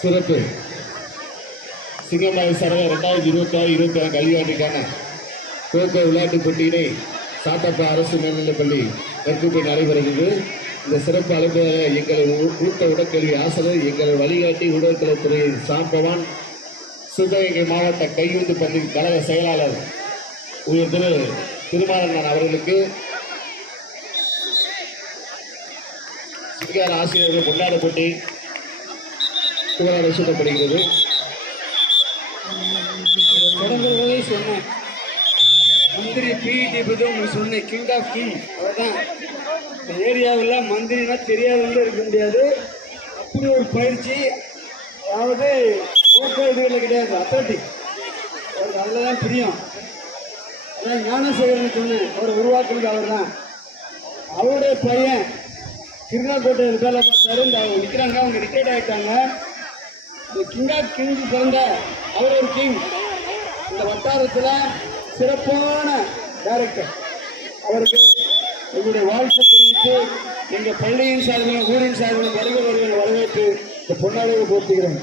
சிறப்பு சிங்கமாய் சரக 2026-27 கல்வியாண்டிற்கான கோகோ விளையாட்டுப் போட்டியினை சாத்தப்பா அரசு மேல்நிலைப்பள்ளி கற்குப்பை நடைபெறுகிறது. இந்த சிறப்பு அழைப்பாளர் எங்கள் ஊட்ட உடற்கல்வி ஆசிரியர், எங்கள் வழிகாட்டி உடற்கல்வித்துறையின் சாம்பவான், சிவகங்கை மாவட்ட கையுந்து பள்ளி கழக செயலாளர் உயர் திரு திருமாறன் அவர்களுக்கு சிங்கார ஆசிரியர்கள் கொண்டாட போட்டி புகழாரம் சூட்டப்படுகிறது. தொடங்குவதை சொன்னேன், மந்திரி பிஇடி பற்றி உங்களுக்கு சொன்னேன். கிங் ஆஃப் கிங் அவர் தான். இந்த ஏரியாவில் மந்திரினா தெரியாதவங்க இருக்க முடியாது. அப்படி ஒரு பயிற்சி, அதாவது ஓட்ட இதுகளில் கிடையாது, அத்லட்டிக் அவருக்கு அதில் தான் பிரியம். அதான் ஞானசேகரன் சொன்னேன், அவரை உருவாக்குறது அவர் தான். அவருடைய பையன் கிருஷ்ணாக்கோட்டையில் வேலை பார்த்தாரு. இந்த அவங்க நிற்கிறாங்க, அவங்க ரிட்டையர்ட் ஆகிட்டாங்க. இந்த கிங் ஆஃப் கிங் பிறந்த அவர் ஒரு கிங். இந்த வட்டாரத்தில் சிறப்பான டைரக்டர், அவருக்கு எங்களுடைய வாழ்க்கை தெரிவித்து எங்கள் பள்ளியின் சார்பிலும் ஊரின் சார்பிலும் வருகை வரவேற்று இந்த பொன்னாடையை போட்டுகிறோம்.